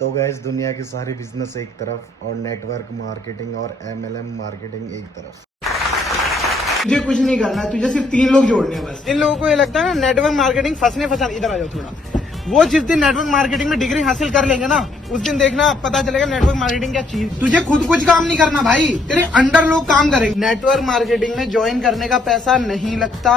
तो गैस दुनिया की सारी बिजनेस एक तरफ और नेटवर्क मार्केटिंग और MLM मार्केटिंग एक तरफ। तुझे कुछ नहीं करना है, तुझे सिर्फ 3 लोग जोड़ने हैं बस। इन लोगों को ये लगता है ना नेटवर्क मार्केटिंग फंसने इधर आ जाओ थोड़ा। वो जिस दिन नेटवर्क मार्केटिंग में डिग्री हासिल कर लेंगे ना, उस दिन देखना पता चलेगा नेटवर्क मार्केटिंग क्या चीज। तुझे खुद कुछ काम नहीं करना भाई, तेरे अंडर लोग काम करेंगे। नेटवर्क मार्केटिंग में ज्वाइन करने का पैसा नहीं लगता।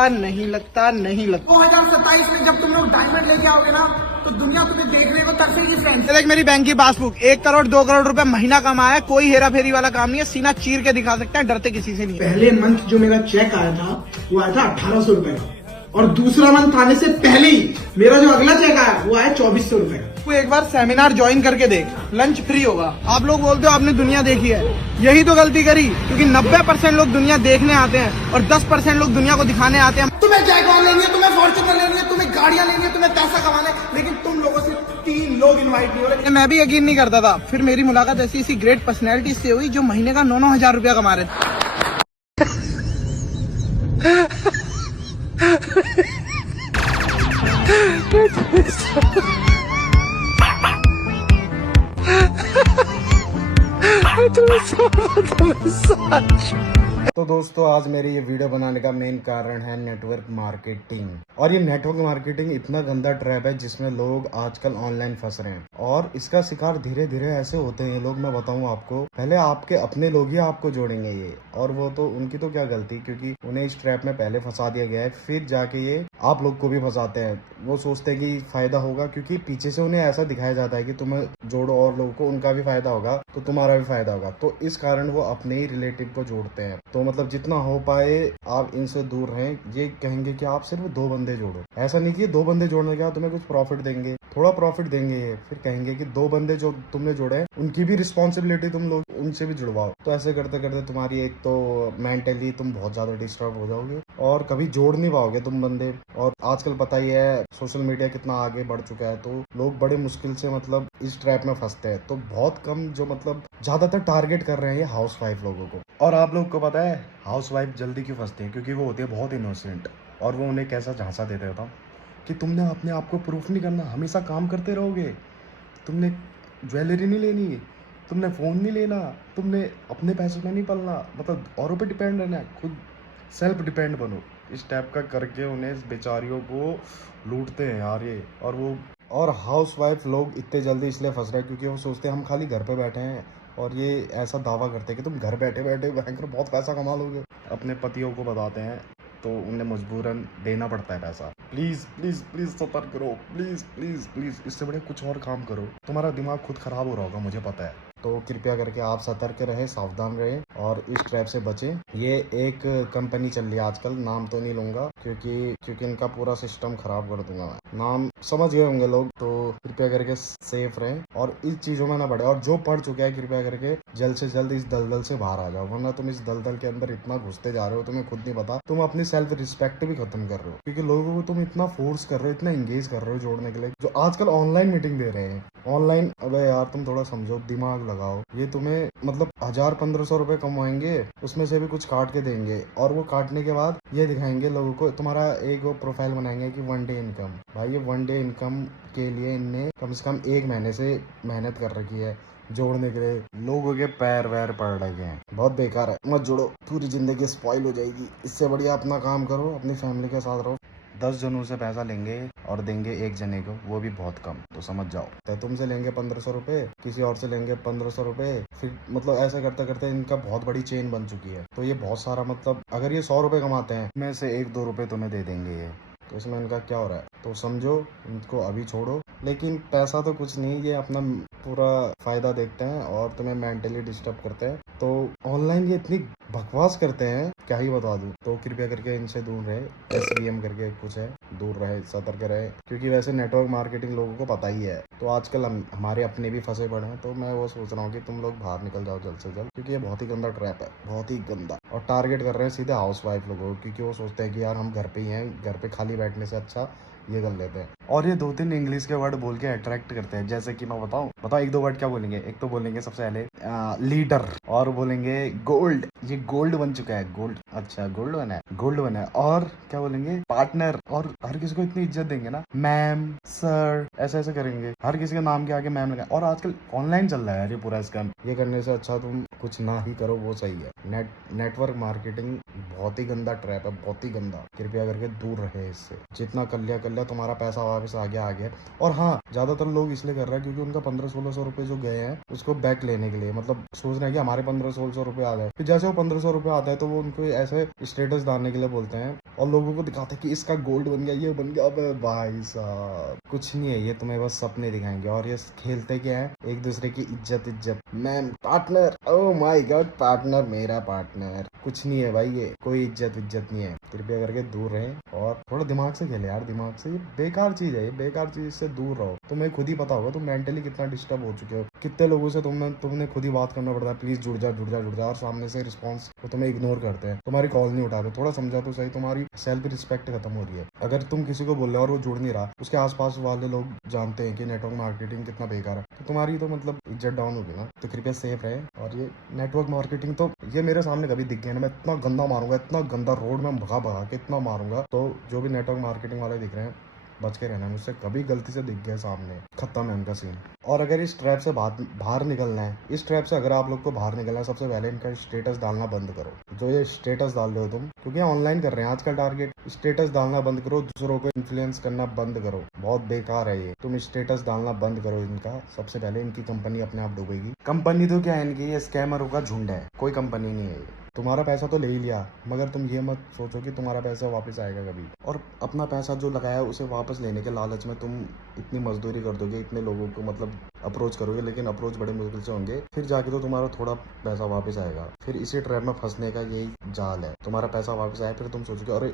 2027 में जब तुम लोग डायमंड लेके आओगे ना, तो दुनिया तुम्हें देखने को तरसेगी फ्रेंड। देख मेरी बैंक की पासबुक, 1 करोड़ 2 करोड़ रुपए महीना कमाया है, कोई हेरा फेरी वाला काम नहीं है, सीना चीर के दिखा सकते हैं, डरते किसी से नहीं। पहले मंथ जो मेरा चेक आया था वो आया था 1800 रुपए का, और दूसरा मंथ आने से पहले ही मेरा जो अगला चेक आया वो आया 2400 रुपए का। तू एक बार सेमिनार ज्वाइन करके देख, लंच फ्री होगा। आप लोग बोलते हो आपने दुनिया देखी है, यही तो गलती करी, क्योंकि 90% लोग दुनिया देखने आते हैं और 10% लोग दुनिया को दिखाने आते हैं। तुम्हें जैगवार लेनी है, तुम्हें फॉर्च्यूनर लेनी है, तुम्हें गाड़ियां लेनी है, तुम्हें पैसा कमाना है, लेकिन तुम लोगों से 3 लोग इन्वाइट नहीं हो रहे। मैं भी यकीन नहीं करता था, फिर मेरी मुलाकात ऐसी ग्रेट पर्सनैलिटी से हुई जो महीने का 9-9 हजार रुपया कमा रहे थे। तो दोस्तों आज मेरी ये वीडियो बनाने का मेन कारण है नेटवर्क मार्केटिंग। और ये नेटवर्क मार्केटिंग इतना गंदा ट्रैप है जिसमें लोग आजकल ऑनलाइन फंस रहे हैं, और इसका शिकार धीरे धीरे ऐसे होते हैं लोग। मैं बताऊं आपको, पहले आपके अपने लोग ही आपको जोड़ेंगे ये, और वो तो उनकी तो क्या गलती, क्योंकि उन्हें इस ट्रैप में पहले फंसा दिया गया है, फिर जाके ये आप लोग को भी फंसाते हैं। वो सोचते हैं कि फायदा होगा, क्योंकि पीछे से उन्हें ऐसा दिखाया जाता है कि तुम्हें जोड़ो और लोगों को उनका भी फायदा होगा तो तुम्हारा भी फायदा होगा, तो इस कारण वो अपने ही रिलेटिव को जोड़ते हैं। तो मतलब जितना हो पाए आप इनसे दूर रहें। ये कहेंगे कि आप सिर्फ 2 बंदे जोड़ो, ऐसा नहीं कि 2 बंदे जोड़ने के बाद तुम्हें कुछ प्रॉफिट देंगे, थोड़ा प्रॉफिट देंगे ये, फिर कहेंगे कि 2 बंदे जो तुमने जोड़े हैं उनकी भी रिस्पॉन्सिबिलिटी तुम लोग उनसे भी जुड़वाओ। तो ऐसे करते करते तुम्हारी एक तो मेंटली तुम बहुत ज्यादा डिस्टर्ब हो जाओगे और कभी जोड़ नहीं पाओगे तुम बंदे। और आजकल पता ही है सोशल मीडिया कितना आगे बढ़ चुका है, तो लोग बड़े मुश्किल से मतलब इस ट्रैप में फंसते हैं। तो बहुत कम जो मतलब ज्यादातर टारगेट कर रहे हैं ये हाउसवाइफ लोगों को। और आप लोग को पता है हाउसवाइफ जल्दी क्यों फंसती है? क्योंकि वो होती है बहुत इनोसेंट, और वो उन्हें कैसा झांसा देते होता कि तुमने अपने आप को प्रूफ नहीं करना, हमेशा काम करते रहोगे, तुमने ज्वेलरी नहीं लेनी, तुमने फ़ोन नहीं लेना, तुमने अपने पैसों में नहीं पलना, मतलब औरों पे डिपेंड रहना है, खुद सेल्फ डिपेंड बनो। इस टाइप का करके उन्हें बेचारियों को लूटते हैं यार ये। और हाउसवाइफ लोग इतने जल्दी इसलिए फंस रहे हैं क्योंकि वो सोचते हैं हम खाली घर पे बैठे हैं, और ये ऐसा दावा करते हैं कि तुम घर बैठे बैठे भयंकर बहुत पैसा कमा लोगे। अपने पतियों को बताते हैं तो उन्हें मजबूरन देना पड़ता है पैसा। प्लीज प्लीज प्लीज सतर्क करो, प्लीज प्लीज प्लीज, इससे बड़े कुछ और काम करो। तुम्हारा दिमाग खुद खराब हो रहा होगा, मुझे पता है। तो कृपया करके आप सतर्क रहें, सावधान रहें और इस ट्रैप से बचें। ये एक कंपनी चल रही है आजकल, नाम तो नहीं लूंगा क्योंकि इनका पूरा सिस्टम खराब कर दूंगा मैं। नाम समझ गए होंगे लोग, तो कृपया करके सेफ रहें और इस चीजों में ना बढ़े। और जो पढ़ चुका है कृपया करके जल्द से जल्द इस दलदल से बाहर आ जाओ, वरना तुम इस दलदल के अंदर इतना घुसते जा रहे हो तुम्हें खुद नहीं पता। तुम अपनी सेल्फ रिस्पेक्ट भी खत्म कर रहे हो, क्योंकि लोगों को तुम इतना फोर्स कर रहे हो, इतना एंगेज कर रहे हो जोड़ने के लिए, जो आजकल ऑनलाइन मीटिंग दे रहे हैं ऑनलाइन। अबे यार तुम थोड़ा समझो, दिमाग लगाओ। ये तुम्हें मतलब 1000-1500 रुपए कमाएंगे, उसमें से भी कुछ काट के देंगे, और वो काटने के बाद ये दिखाएंगे लोगों को, तुम्हारा एक वो प्रोफाइल बनाएंगे कि 1 डे इनकम। भाई ये 1 डे इनकम के लिए इनने कम से कम 1 महीने से मेहनत कर रखी है जोड़ने के लिए। लोगों के पैर वैर पड़ रखे हैं, बहुत बेकार है, मत जोड़ो, पूरी जिंदगी स्पॉइल हो जाएगी। इससे बढ़िया अपना काम करो, अपनी फैमिली के साथ रहो। 10 जनों से पैसा लेंगे और देंगे 1 जने को, वो भी बहुत कम, तो समझ जाओ। तो तुमसे लेंगे 1500 रुपए, किसी और से लेंगे 1500 रुपए, फिर मतलब ऐसे करते करते इनका बहुत बड़ी चेन बन चुकी है। तो ये बहुत सारा मतलब अगर ये 100 रुपए कमाते हैं, में से 1-2 रुपए तुम्हें दे देंगे ये, तो इसमें इनका क्या हो रहा है? तो समझो, इनको अभी छोड़ो। लेकिन पैसा तो कुछ नहीं, ये अपना पूरा फायदा देखते हैं और तुम्हें मेंटली डिस्टर्ब करते हैं। तो ऑनलाइन ये इतनी बकवास करते हैं, क्या ही बता दूं। तो कृपया करके इनसे दूर रहे। SVM करके कुछ है, दूर रहे, सतर्क रहे, क्योंकि वैसे नेटवर्क मार्केटिंग लोगों को पता ही है। तो आजकल हमारे अपने भी फंसे पड़े हैं, तो मैं वो सोच रहा हूँ कि तुम लोग बाहर निकल जाओ जल्द से जल्द, क्योंकि ये बहुत ही गंदा ट्रैप है, बहुत ही गंदा। और टारगेट कर रहे हैं सीधे हाउस वाइफ लोगों को, क्योंकि वो सोचते हैं कि यार हम घर पे ही हैं, घर पे खाली बैठने से अच्छा ये कर लेते हैं। और ये 2-3 इंग्लिश के वर्ड बोल के अट्रैक्ट करते हैं। जैसे कि मैं बताऊं 1-2 वर्ड क्या बोलेंगे। एक तो बोलेंगे सबसे पहले लीडर, और बोलेंगे गोल्ड, ये गोल्ड बन चुका है, गोल्ड, अच्छा गोल्ड बना है, गोल्ड बना है। और क्या बोलेंगे, पार्टनर, और हर किसी को इतनी इज्जत देंगे ना, मैम, सर, ऐसे ऐसे करेंगे, हर किसी के नाम के आगे मैम लगा। और आजकल ऑनलाइन चल रहा है यार ये पूरा स्कैम, ये करने से अच्छा तुम कुछ ना ही करो, वो सही है। नेटवर्क मार्केटिंग बहुत ही गंदा ट्रैप है, बहुत ही गंदा। कृपया करके दूर रहे इससे। जितना कर लिया तुम्हारा पैसा वापस आ गया। और हाँ, ज्यादातर लोग इसलिए कर रहे हैं क्योंकि उनका 1500-1600 रुपए जो गए हैं उसको बैक लेने के लिए, मतलब सोच रहे हैं कि हमारे 1500-1600 रुपए आ गए। फिर जैसे वो 1500 रुपए आता है तो वो उनको ऐसे स्टेटस डालने के लिए बोलते हैं और लोगों को दिखाते हैं कि इसका गोल्ड बन गया, ये बन गया। अबे भाई साहब, कुछ नहीं है, ये तुम्हें बस सपने दिखाएंगे। और ये खेलते क्या है, एक दूसरे की इज्जत, ma'am, partner, oh my God, partner, मेरा पार्टनर, कुछ नहीं है भाई, ये कोई इज्जत नहीं है। कृपया करके दूर रहे और थोड़ा दिमाग से खेले यार, दिमाग से। ये बेकार चीज है, ये बेकार चीज से दूर रहो। तुम्हें खुद ही पता होगा तुम मेंटली कितना डिस्टर्ब हो चुके हो, कितने लोगों से तुमने खुद ही बात करना पड़ता है, प्लीज जुड़ जा, और सामने से रिस्पॉन्स वो तुम्हें इग्नोर करते हैं, तुम्हारी कॉल नहीं उठाते। थोड़ा समझा तो सही, तुम्हारी सेल्फ रिस्पेक्ट खत्म हो रही है। अगर तुम किसी को बोल रहे हो और वो जुड़ नहीं रहा, उसके आसपास वाले लोग जानते हैं कि नेटवर्क मार्केटिंग कितना बेकार है, तो तुम्हारी तो मतलब इज्जत डाउन होगी ना। तो कृपया सेफ रहे। और ये नेटवर्क मार्केटिंग तो ये मेरे सामने कभी दिख गया ना, मैं इतना गंदा मारूंगा, इतना गंदा रोड में भगा के इतना मारूंगा। तो जो भी नेटवर्क मार्केटिंग वाले दिख रहे हैं, बच के रहना। मुझसे कभी गलती से दिख गया सामने, खत्म है उनका सीन। और अगर इस ट्रैप से बाहर निकलना है, इस ट्रैप से अगर आप लोग को बाहर निकलना है, सबसे पहले इनका स्टेटस डालना बंद करो। जो ये स्टेटस डाल रहे हो तुम, क्योंकि ऑनलाइन कर रहे हैं आजकल टारगेट, स्टेटस डालना बंद करो, दूसरों को इन्फ्लुएंस करना बंद करो। बहुत बेकार है ये, तुम स्टेटस डालना बंद करो इनका। सबसे पहले इनकी कंपनी अपने आप डूबेगी। कंपनी तो क्या है इनकी, ये स्कैमरों का झुंड है, कोई कंपनी नहीं है ये। तुम्हारा पैसा तो ले ही लिया, मगर तुम ये मत सोचो कि तुम्हारा पैसा वापस आएगा कभी। और अपना पैसा जो लगाया उसे वापस लेने के लालच में तुम इतनी मजदूरी कर दोगे, इतने लोगों को मतलब अप्रोच करोगे, लेकिन अप्रोच बड़े मुश्किल से होंगे, फिर जाके तो तुम्हारा थोड़ा पैसा वापस आएगा। फिर इसी ट्रैप में फंसने का यही जाल है। तुम्हारा पैसा वापस आया, फिर तुम सोचोगे, अरे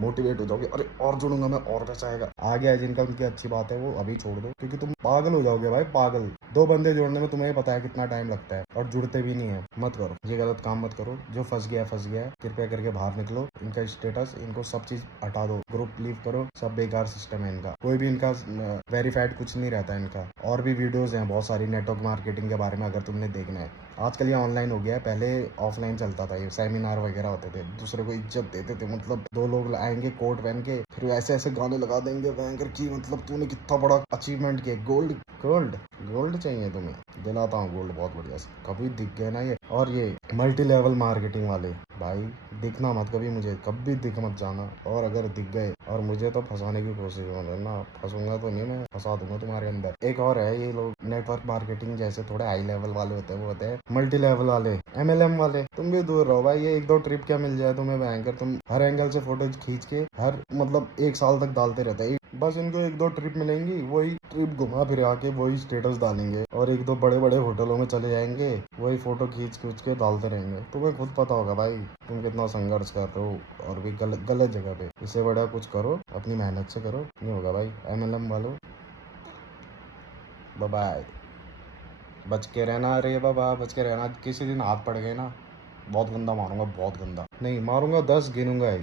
मोटिवेट हो जाओगे, अरे और जुड़ूंगा मैं, और पैसा आएगा। आ गया जिनका, उनकी अच्छी बात है, वो अभी छोड़ दो, क्योंकि तुम पागल हो जाओगे भाई, पागल। 2 बंदे जोड़ने में तुम्हें पता है कितना टाइम लगता है, और जुड़ते भी नहीं है। मत करो ये गलत काम, मत करो। जो फंस गया है, कृपया करके बाहर निकलो। इनका स्टेटस, इनको सब चीज हटा दो, ग्रुप लीव करो, सब बेकार सिस्टम है इनका। कोई भी इनका वेरीफाइड कुछ नहीं रहता है इनका। और भी वीडियोस हैं बहुत सारी नेटवर्क मार्केटिंग के बारे में, अगर तुमने देखना है। आजकल ये ऑनलाइन हो गया है, पहले ऑफलाइन चलता था, ये सेमिनार वगैरह होते थे, दूसरे को इज्जत देते थे। मतलब 2 लोग आएंगे कोट पहन के, फिर ऐसे ऐसे गाने लगा देंगे भयंकर की मतलब तूने कितना बड़ा अचीवमेंट किया, गोल्ड चाहिए तुम्हें, दिलाता हूँ गोल्ड बहुत बढ़िया से। कभी दिख गए ना ये, और ये मल्टी लेवल मार्केटिंग वाले भाई, दिखना मत कभी मुझे, कभी दिख मत जाना। और अगर दिख गए और मुझे तो फंसाने की कोशिश मत करना, फंसूंगा तो नहीं, मैं फंसा दूंगा तुम्हारे अंदर। एक और है, ये लोग नेटवर्क मार्केटिंग जैसे थोड़े हाई लेवल वाले होते हैं, वो होते हैं मल्टी लेवल वाले, MLM वाले। तुम भी दूर रहो भाई, ये 1-2 ट्रिप क्या मिल जाए तुम्हें भयंकर, तुम हर एंगल से फोटो खींच के हर मतलब 1 साल तक डालते रहते हैं। बस इनको 1-2 ट्रिप मिलेंगी, वही ट्रिप घुमा फिर आके वही स्टेटस डालेंगे, और 1-2 बड़े होटलों में चले जाएंगे, वही फोटो खींच के डालते रहेंगे। तुम्हें खुद पता होगा भाई तुम कितना संघर्ष कर रहे हो, और भी गलत जगह पे। इससे बड़ा कुछ करो, अपनी मेहनत से करो, नहीं होगा भाई। MLM वालों, बाय, बच के रहना रे बाबा, बच के रहना। किसी दिन हाथ पड़ गए ना, बहुत गंदा मारूंगा, बहुत गंदा नहीं मारूंगा, 10 गिनूंगा।